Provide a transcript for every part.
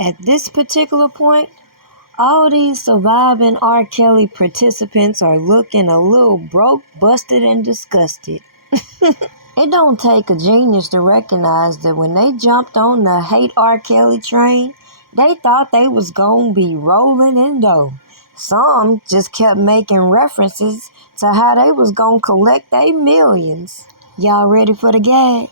At this particular point, all these surviving R. Kelly participants are looking a little broke, busted, and disgusted. It don't take a genius to recognize that when they jumped on the hate R. Kelly train, they thought they was gonna be rolling in dough. Some just kept making references to how they was gonna collect their millions. Y'all ready for the gag?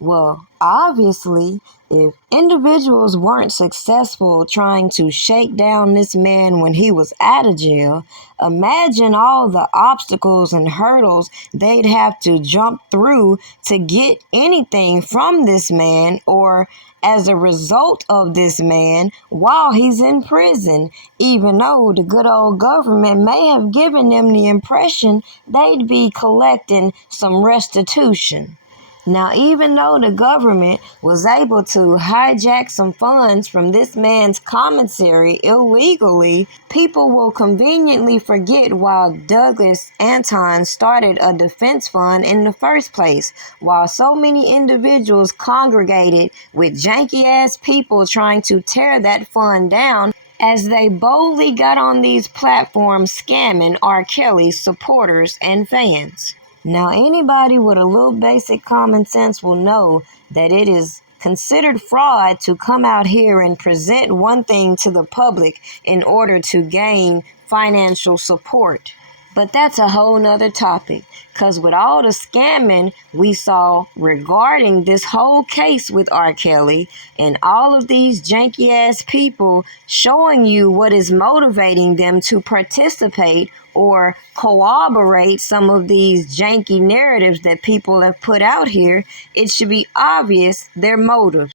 Well, obviously, if individuals weren't successful trying to shake down this man when he was out of jail, imagine all the obstacles and hurdles they'd have to jump through to get anything from this man or as a result of this man while he's in prison, even though the good old government may have given them the impression they'd be collecting some restitution. Now, even though the government was able to hijack some funds from this man's commissary illegally, people will conveniently forget why Douglas Anton started a defense fund in the first place, while so many individuals congregated with janky-ass people trying to tear that fund down as they boldly got on these platforms scamming R. Kelly's supporters and fans. Now, anybody with a little basic common sense will know that it is considered fraud to come out here and present one thing to the public in order to gain financial support. But that's a whole nother topic, because with all the scamming we saw regarding this whole case with R. Kelly and all of these janky ass people showing you what is motivating them to participate or corroborate some of these janky narratives that people have put out here, it should be obvious their motives.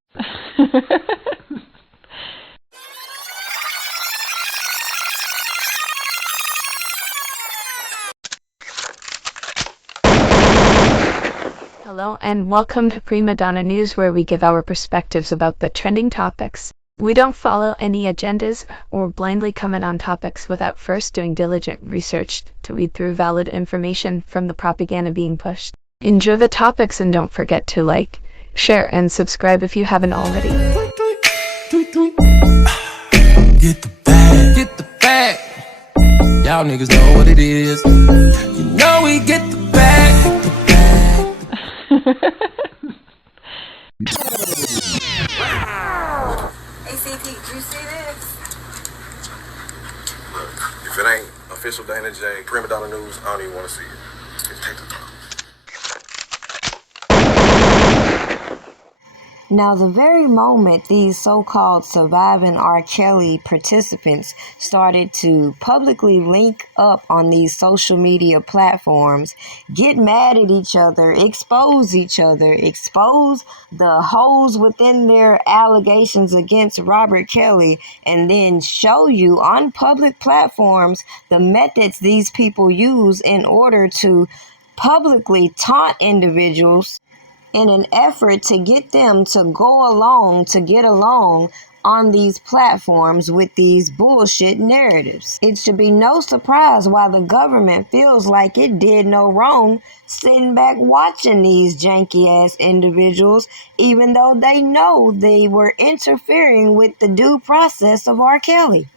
Hello and welcome to Prima Donna News, where we give our perspectives about the trending topics. We don't follow any agendas or blindly comment on topics without first doing diligent research to weed through valid information from the propaganda being pushed. Enjoy the topics and don't forget to like, share, and subscribe if you haven't already. Get the bag, get the bag. Y'all niggas know what it is. You know we get the bag, get the bag. ACP, did you see this? Look, if it ain't official Dana J, Prima Donna News, I don't even want to see it. Just take the time. Now, the very moment these so-called surviving R. Kelly participants started to publicly link up on these social media platforms, get mad at each other, expose the holes within their allegations against Robert Kelly, and then show you on public platforms the methods these people use in order to publicly taunt individuals in an effort to get them to get along on these platforms with these bullshit narratives. It should be no surprise why the government feels like it did no wrong sitting back watching these janky ass individuals, even though they know they were interfering with the due process of R. Kelly.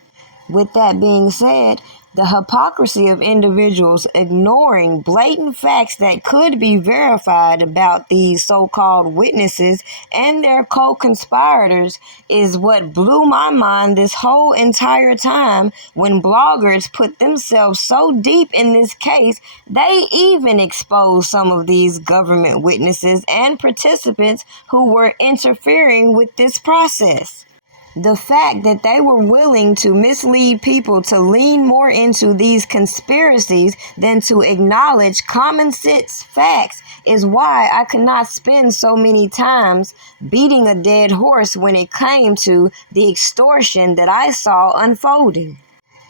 With that being said, the hypocrisy of individuals ignoring blatant facts that could be verified about these so-called witnesses and their co-conspirators is what blew my mind this whole entire time when bloggers put themselves so deep in this case, they even exposed some of these government witnesses and participants who were interfering with this process. The fact that they were willing to mislead people to lean more into these conspiracies than to acknowledge common sense facts is why I could not spend so many times beating a dead horse when it came to the extortion that I saw unfolding.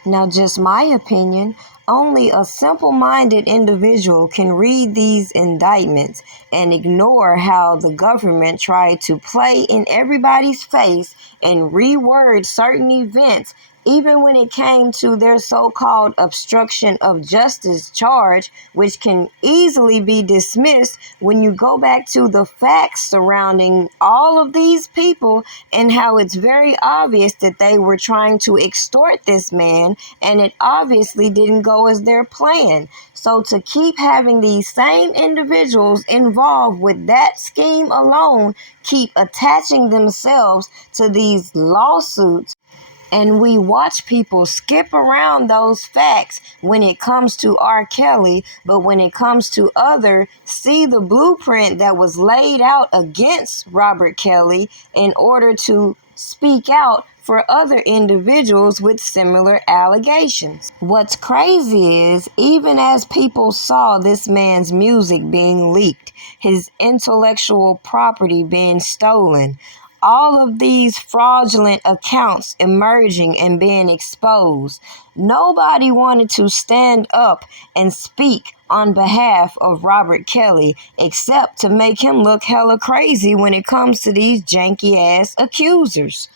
Now, just my opinion, only a simple-minded individual can read these indictments and ignore how the government tried to play in everybody's face and reword certain events Even when it came to their so-called obstruction of justice charge, which can easily be dismissed when you go back to the facts surrounding all of these people and how it's very obvious that they were trying to extort this man, and it obviously didn't go as their plan. So to keep having these same individuals involved with that scheme alone, keep attaching themselves to these lawsuits, and we watch people skip around those facts when it comes to R. Kelly, but when it comes to other, see the blueprint that was laid out against Robert Kelly in order to speak out for other individuals with similar allegations. What's crazy is, even as people saw this man's music being leaked, his intellectual property being stolen, all of these fraudulent accounts emerging and being exposed, nobody wanted to stand up and speak on behalf of Robert Kelly except to make him look hella crazy when it comes to these janky ass accusers.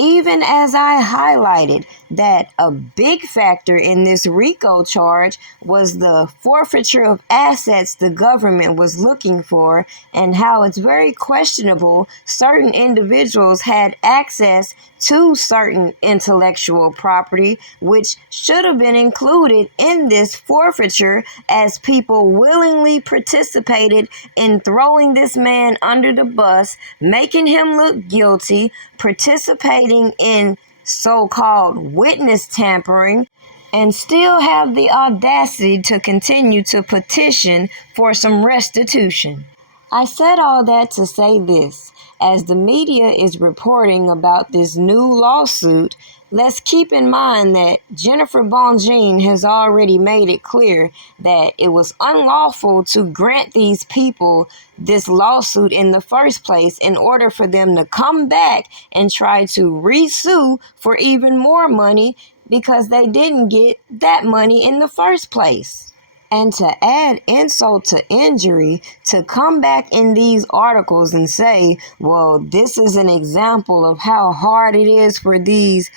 Even as I highlighted that a big factor in this RICO charge was the forfeiture of assets the government was looking for, and how it's very questionable certain individuals had access to certain intellectual property, which should have been included in this forfeiture, as people willingly participated in throwing this man under the bus, making him look guilty, participating in so-called witness tampering, and still have the audacity to continue to petition for some restitution. I said all that to say this. As the media is reporting about this new lawsuit, let's keep in mind that Jennifer Bongine has already made it clear that it was unlawful to grant these people this lawsuit in the first place in order for them to come back and try to re-sue for even more money because they didn't get that money in the first place. And to add insult to injury, to come back in these articles and say, well, this is an example of how hard it is for these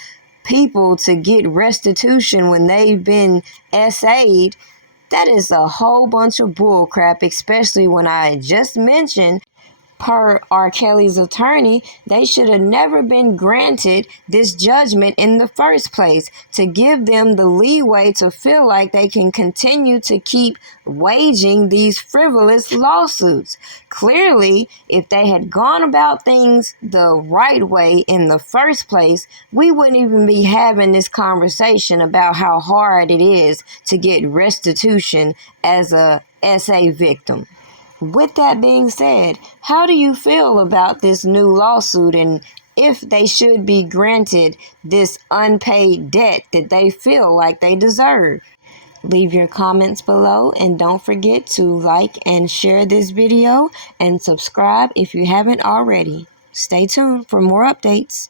people to get restitution when they've been SA'd, that is a whole bunch of bullcrap, especially when I just mentioned, per R. Kelly's attorney, they should have never been granted this judgment in the first place, to give them the leeway to feel like they can continue to keep waging these frivolous lawsuits. Clearly, if they had gone about things the right way in the first place, we wouldn't even be having this conversation about how hard it is to get restitution as a SA victim. With that being said, how do you feel about this new lawsuit, and if they should be granted this unpaid debt that they feel like they deserve? Leave your comments below, and don't forget to like and share this video and subscribe if you haven't already. Stay tuned for more updates.